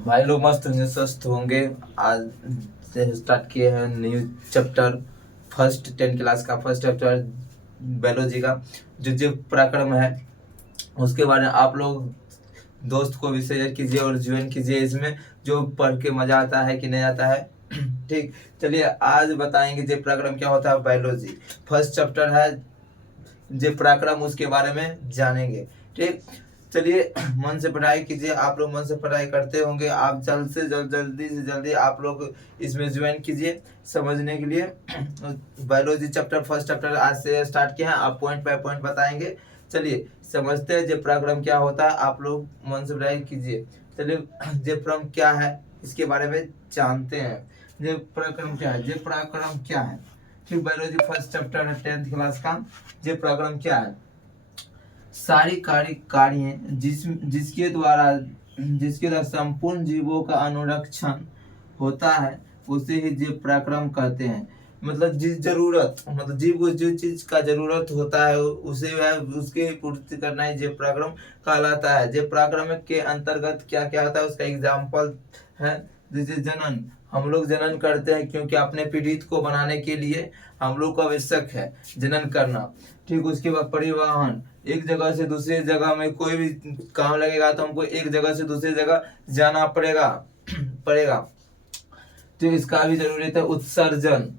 भाई लोग मस्त होंगे, स्वस्थ होंगे। आज से स्टार्ट किए हैं न्यू चैप्टर, फर्स्ट 10 क्लास का फर्स्ट चैप्टर बायोलॉजी का। जो जो पराक्रम है उसके बारे में आप लोग दोस्त को भी शेयर कीजिए और ज्वाइन कीजिए इसमें, जो पढ़ के मजा आता है कि नहीं आता है। ठीक, चलिए आज बताएंगे जे पराक्रम क्या होता है। बायोलॉजी फर्स्ट चैप्टर है जे पराक्रम, उसके बारे में जानेंगे। ठीक, चलिए मन से पढ़ाई कीजिए। आप लोग मन से पढ़ाई करते होंगे, आप जल्द से जल्द जल्दी से जल्दी आप लोग इसमें ज्वाइन कीजिए समझने के लिए। बायोलॉजी चैप्टर फर्स्ट चैप्टर आज से स्टार्ट किया है, आप पॉइंट बाय पॉइंट बताएंगे। चलिए समझते हैं जे पराक्रम क्या होता है, आप लोग मन से पढ़ाई कीजिए। चलिए जे पराक्रम क्या है इसके बारे में जानते हैं। जे पराक्रम क्या है, जे पराक्रम क्या है। ठीक, बायोलॉजी फर्स्ट चैप्टर है 10th क्लास का। जे पराक्रम क्या है, सारी कार्य जिसके द्वारा संपूर्ण जीवों का अनुरक्षण होता है उसे ही जीव पराक्रम कहते हैं। मतलब जिस जरूरत, मतलब जीव को जो चीज का जरूरत होता है उसे वह उसके पूर्ति करना ही जीव पराक्रम कहलाता है। जीव पराक्रम के अंतर्गत क्या क्या होता है उसका एग्जाम्पल है। जैसे जनन, हम लोग जनन करते हैं क्योंकि अपने पीड़ित को बनाने के लिए हम लोग को आवश्यक है जनन करना। ठीक, उसके बाद परिवहन, एक जगह से दूसरी जगह में कोई भी काम लगेगा तो हमको एक जगह से दूसरी जगह जाना पड़ेगा पड़ेगा। तो इसका भी जरूरत है। उत्सर्जन,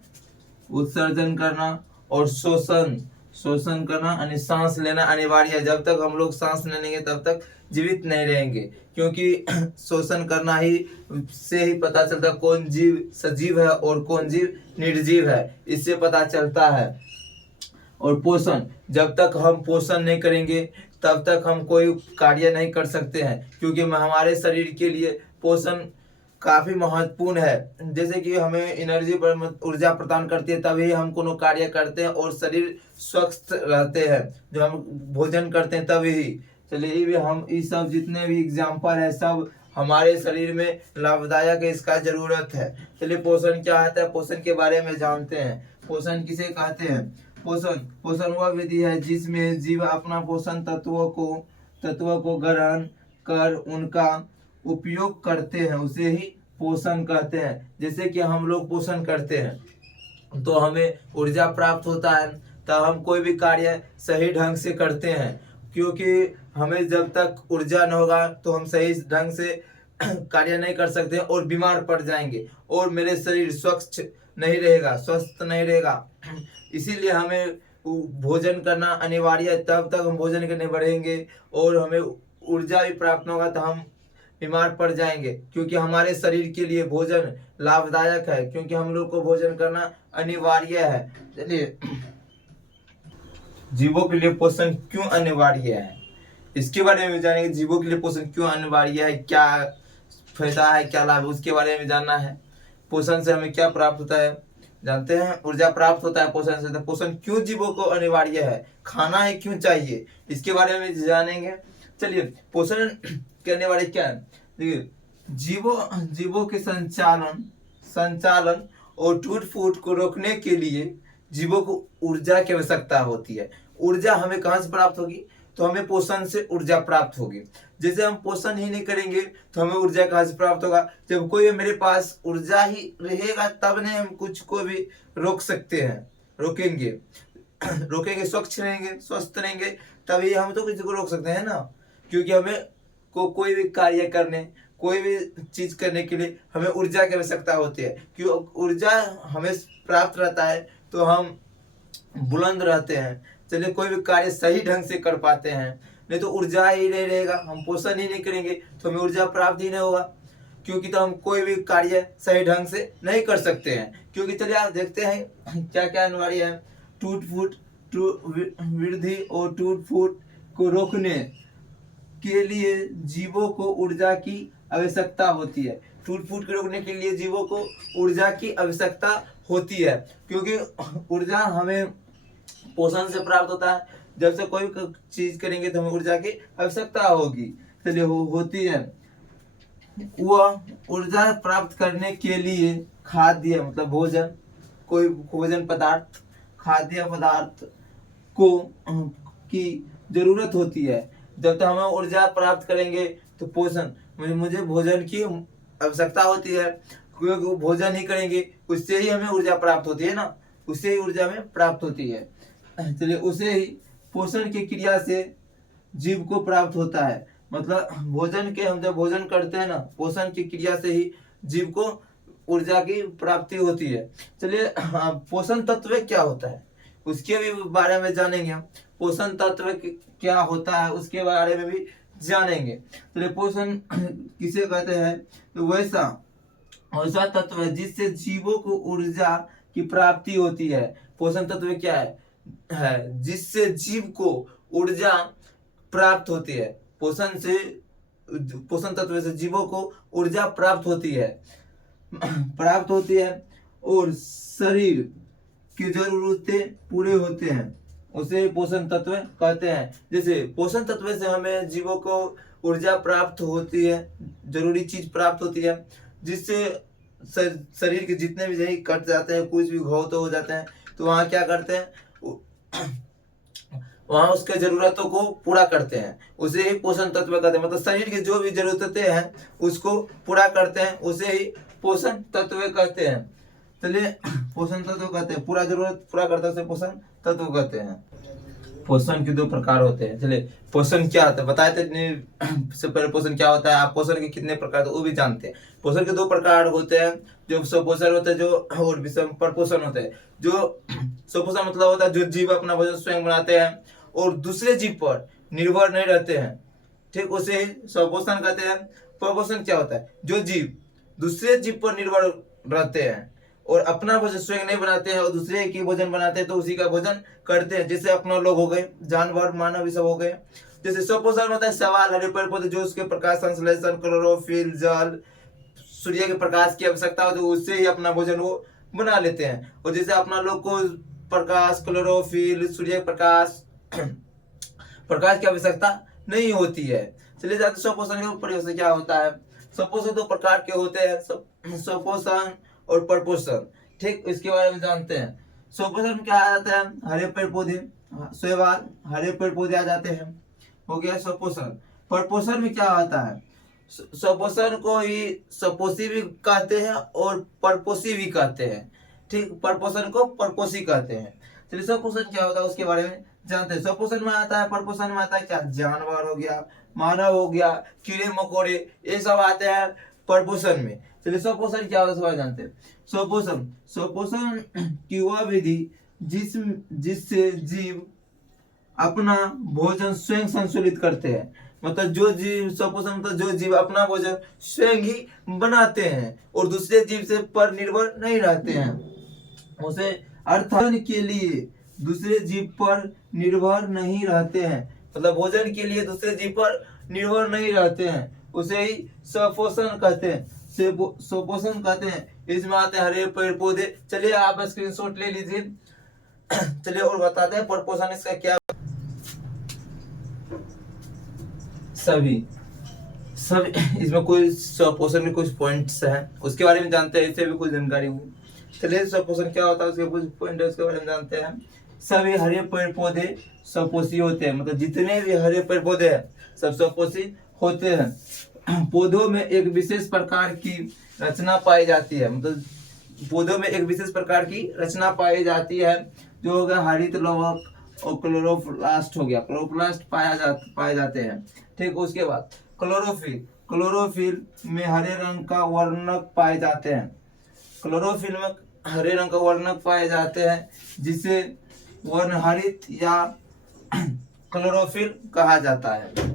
उत्सर्जन करना, और शोषण, शोषण करना यानी सांस लेना अनिवार्य है। जब तक हम लोग सांस नहीं लेंगे तब तक जीवित नहीं रहेंगे, क्योंकि शोषण करना ही से ही पता चलता है कौन जीव सजीव है और कौन जीव निर्जीव है, इससे पता चलता है। और पोषण, जब तक हम पोषण नहीं करेंगे तब तक हम कोई कार्य नहीं कर सकते हैं, क्योंकि हमारे शरीर के लिए पोषण काफी महत्वपूर्ण है। जैसे कि हमें एनर्जी ऊर्जा प्रदान करती है, तभी हम कोनो कार्य करते हैं और शरीर स्वस्थ रहते हैं। जो हम भोजन करते हैं तभी। चलिए ये भी हम ये सब जितने भी एग्जाम्पल है सब हमारे शरीर में लाभदायक है, इसका जरूरत है। चलिए पोषण क्या आता है, पोषण के बारे में जानते हैं। पोषण किसे कहते हैं। पोषण, पोषण वह विधि है जिसमें जीव अपना पोषण तत्वों को ग्रहण कर उनका उपयोग करते हैं, उसे ही पोषण कहते हैं। जैसे कि हम लोग पोषण करते हैं तो हमें ऊर्जा प्राप्त होता है, तो हम कोई भी कार्य सही ढंग से करते हैं, क्योंकि हमें जब तक ऊर्जा न होगा तो हम सही ढंग से कार्य नहीं कर सकते और बीमार पड़ जाएंगे और मेरे शरीर स्वच्छ नहीं रहेगा, स्वस्थ नहीं रहेगा। इसीलिए हमें भोजन करना अनिवार्य है, तब तक हम भोजन करने बढ़ेंगे और हमें ऊर्जा भी प्राप्त होगा तो हम बीमार पड़ जाएंगे, क्योंकि हमारे शरीर के लिए भोजन लाभदायक है, क्योंकि हम लोग को भोजन करना अनिवार्य है। चलिए जीवों के लिए पोषण क्यों अनिवार्य है इसके बारे में जानेंगे। जीवों के लिए पोषण क्यों अनिवार्य है, क्या फायदा है, क्या लाभ है, उसके बारे में जानना है। पोषण से हमें क्या प्राप्त होता है जानते हैं। ऊर्जा प्राप्त होता है पोषण से। तो पोषण क्यों जीवों को अनिवार्य है, खाना है क्यों चाहिए, इसके बारे में जानेंगे। चलिए पोषण के अनिवार्य क्या है। देखिए जीवों के संचालन और टूट फूट को रोकने के लिए जीवों को ऊर्जा की आवश्यकता होती है। ऊर्जा हमें कहाँ से प्राप्त होगी, तो हमें पोषण से ऊर्जा प्राप्त होगी। जैसे हम पोषण ही नहीं करेंगे तो हमें ऊर्जा कहाँ से प्राप्त होगा। जब कोई मेरे पास ऊर्जा ही रहेगा तब नहीं हम कुछ को भी रोक सकते हैं, रोकेंगे रोकेंगे, स्वच्छ रहेंगे, स्वस्थ रहेंगे, तभी हम तो किसी को रोक सकते हैं ना। क्योंकि हमें कोई भी कार्य करने, कोई भी चीज करने के लिए हमें ऊर्जा की आवश्यकता होती है। क्यों ऊर्जा हमें प्राप्त रहता है तो हम बुलंद रहते हैं। चलिए कोई भी कार्य सही ढंग से कर पाते हैं, नहीं तो ऊर्जा ही नहीं रहेगा, हम पोषण ही नहीं करेंगे तो हमें ऊर्जा प्राप्त ही नहीं होगा, क्योंकि तो हम कोई भी कार्य सही ढंग से नहीं कर सकते हैं। क्योंकि चलिए आप देखते हैं क्या क्या अनिवार्य है। टूट फूट वृद्धि और टूट फूट को रोकने के लिए जीवों को ऊर्जा की आवश्यकता होती है। टूट फूट को रोकने के लिए जीवों को ऊर्जा की आवश्यकता होती है, क्योंकि ऊर्जा हमें पोषण से प्राप्त होता है। जब से कोई चीज करेंगे तो हमें ऊर्जा की आवश्यकता होगी, चलिए होती है। वह ऊर्जा प्राप्त करने के लिए खाद्य मतलब भोजन, कोई भोजन पदार्थ, खाद्य पदार्थ को की जरूरत होती है। जब तक हमें ऊर्जा प्राप्त करेंगे तो पोषण मुझे भोजन की आवश्यकता होती है, क्योंकि भोजन ही करेंगे उससे ही हमें ऊर्जा प्राप्त होती है ना, उससे ही ऊर्जा हमें प्राप्त होती है। चलिए उसे ही पोषण की क्रिया से जीव को प्राप्त होता है। मतलब भोजन के, हम जब भोजन करते हैं ना, पोषण की क्रिया से ही जीव को ऊर्जा की प्राप्ति होती है। चलिए पोषण तत्व क्या होता है उसके भी बारे में जानेंगे हम। पोषण तत्व क्या होता है उसके बारे में भी जानेंगे। चलिए पोषण किसे कहते हैं, तो वैसा तत्व है जिससे जीवों को ऊर्जा की प्राप्ति होती है। पोषण तत्व क्या है जिससे जीव को ऊर्जा प्राप्त होती है। पोषण तत्व से जीवों को ऊर्जा प्राप्त होती है और शरीर की जरूरतें पूरे होते हैं, उसे पोषण तत्व कहते हैं। जैसे पोषण तत्व से हमें जीवों को ऊर्जा प्राप्त होती है, जरूरी चीज प्राप्त होती है, जिससे शरीर के जितने भी जही कट जाते हैं, कुछ भी घाव तो हो जाते हैं, तो वहाँ क्या करते हैं, वहाँ उसके जरूरतों को पूरा करते हैं, उसे ही पोषण तत्व कहते हैं। मतलब शरीर की जो भी जरूरतें हैं उसको पूरा करते हैं, उसे ही पोषण तत्व कहते हैं। चलिए पोषण तत्व कहते हैं, पूरा जरूरत पूरा करता है उसे पोषण तत्व कहते हैं। पोषण के दो प्रकार होते हैं। चलिए पोषण क्या होता है बताए थे से पहले, पोषण क्या होता है, आप पोषण के कितने प्रकार वो भी जानते हैं। पोषण के दो प्रकार होते हैं, जो स्वपोषण होते हैं जो और विषम परपोषण होते हैं। जो स्वपोषण मतलब होता है जो जीव अपना भोजन स्वयं बनाते हैं और दूसरे जीव पर निर्भर नहीं रहते हैं, ठीक, उसे स्वपोषण कहते हैं। परपोषण क्या होता है, जो जीव दूसरे जीव पर निर्भर रहते हैं और अपना भोजन स्वयं नहीं बनाते हैं और दूसरे की भोजन बनाते हैं, तो उसी का भोजन करते हैं। जैसे अपना लोग हो गए, जानवर मानव ये सब हो गए। जैसे स्वपोषण होता है सवाल हरे पेड़ पौधे जो उसके प्रकाश संश्लेषण, क्लोरोफिल, जल, सूर्य के प्रकाश की आवश्यकता हो तो उससे ही अपना भोजन वो बना लेते हैं। और जैसे अपना लोग को प्रकाश, क्लोरोफिल, सूर्य प्रकाश की आवश्यकता नहीं होती है। चलिए जाते स्वपोषण के ऊपर क्या होता है। स्वपोषण दो प्रकार के होते हैं, स्वपोषण और परपोषण, ठीक, इसके बारे में जानते हैं। स्वपोषण क्या आ जाता है, हरे पेड़ पौधे, शैवाल, हरे पेड़ पौधे आ जाते हैं, हो गया स्वपोषण। परपोषण में क्या आता है, स्वपोषण को ही स्वपोषी भी कहते हैं और परपोषी भी कहते हैं, ठीक, परपोषण को परपोषी कहते हैं। चलिए स्वपोषण क्या होता है उसके बारे में जानते हैं। स्वपोषण में आता है, परपोषण में आता है क्या, जानवर हो गया, मानव हो गया, कीड़े मकोड़े, ये सब आते हैं परपोषण में। चलिए स्वपोषण क्या होता है जानते हैं। स्वपोषण की वह विधि जिससे जीव अपना भोजन स्वयं संतुलित करते हैं। मतलब जो जीव स्वपोषण मतलब जो जीव अपना भोजन स्वयं ही बनाते हैं और दूसरे जीव से पर निर्भर नहीं रहते हैं, उसे अर्थार्जन के लिए दूसरे जीव पर निर्भर नहीं रहते हैं। मतलब भोजन के लिए दूसरे जीव पर निर्भर नहीं रहते हैं, उसे ही स्वपोषण कहते हैं, स्वपोषण कहते हैं। इसमें आते हैं हरे पेड़ पौधे। चलिए आप स्क्रीनशॉट ले लीजिए। चलिए और बताते हैं परपोषण इसका क्या। सभी इसमें कोई स्वपोषण में कुछ पॉइंट्स हैं उसके बारे में जानते हैं, इससे भी कुछ जानकारी हुई। चलिए स्वपोषण क्या होता है उसके कुछ पॉइंट है उसके बारे में जानते हैं। सभी हरे पेड़ पौधे स्वपोषी होते हैं। मतलब जितने भी हरे पेड़ पौधे हैं सब स्वपोषी होते हैं। पौधों में एक विशेष प्रकार की रचना पाई जाती है। मतलब पौधों में एक विशेष प्रकार की रचना पाई जाती है, जो हो गया हरित लवक और क्लोरोप्लास्ट हो गया, क्लोरोप्लास्ट पाए जाते हैं, ठीक। उसके बाद क्लोरोफिल में हरे रंग का वर्णक पाए जाते हैं। क्लोरोफिल में हरे रंग का वर्णक पाए जाते हैं जिसे वर्णहरित या क्लोरोफिल कहा जाता है।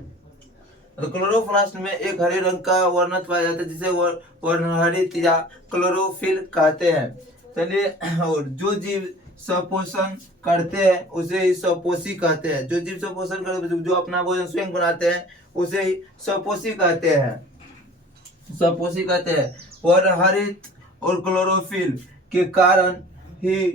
तो क्लोरोप्लास्ट में एक हरे रंग का वर्णक पाया जाता है जिसे वर्णहरित या क्लोरोफिल कहते हैं। चलिए और जो जीव स्वपोषण करते हैं उसे ही स्वपोषी कहते हैं। जो जीव स्वपोषण करते हैं, जो अपना भोजन स्वयं बनाते हैं, उसे ही स्वपोषी कहते हैं, स्वपोषी कहते हैं। वर्णहरित और क्लोरोफिल के कारण ही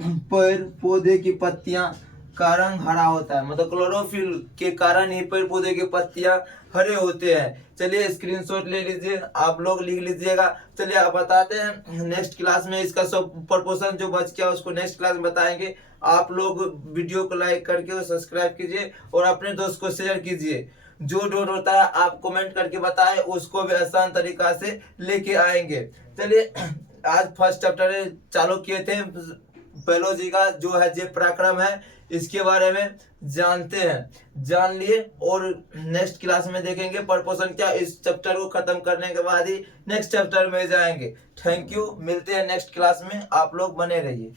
पेड़ पौधे की पत्तियां का रंग हरा होता है। मतलब क्लोरोफिल के कारण ही पेड़ पौधे की पत्तियां हरे होते हैं। चलिए स्क्रीनशॉट ले लीजिए, आप लोग लिख लीजिएगा। चलिए आप बताते हैं नेक्स्ट क्लास में इसका सब परपोषण जो बच गया उसको नेक्स्ट क्लास में बताएंगे। आप लोग वीडियो को लाइक करके और सब्सक्राइब कीजिए और अपने दोस्त को शेयर कीजिए। जो डाउट होता है आप कमेंट करके बताएं, उसको भी आसान तरीका से लेके आएंगे। चलिए आज फर्स्ट चैप्टर चालू किए थे, बायोलॉजी का जो है जे पराक्रम है इसके बारे में जानते हैं, जान लिए, और नेक्स्ट क्लास में देखेंगे प्रपोर्शन क्या। इस चैप्टर को खत्म करने के बाद ही नेक्स्ट चैप्टर में जाएंगे। थैंक यू, मिलते हैं नेक्स्ट क्लास में, आप लोग बने रहिए।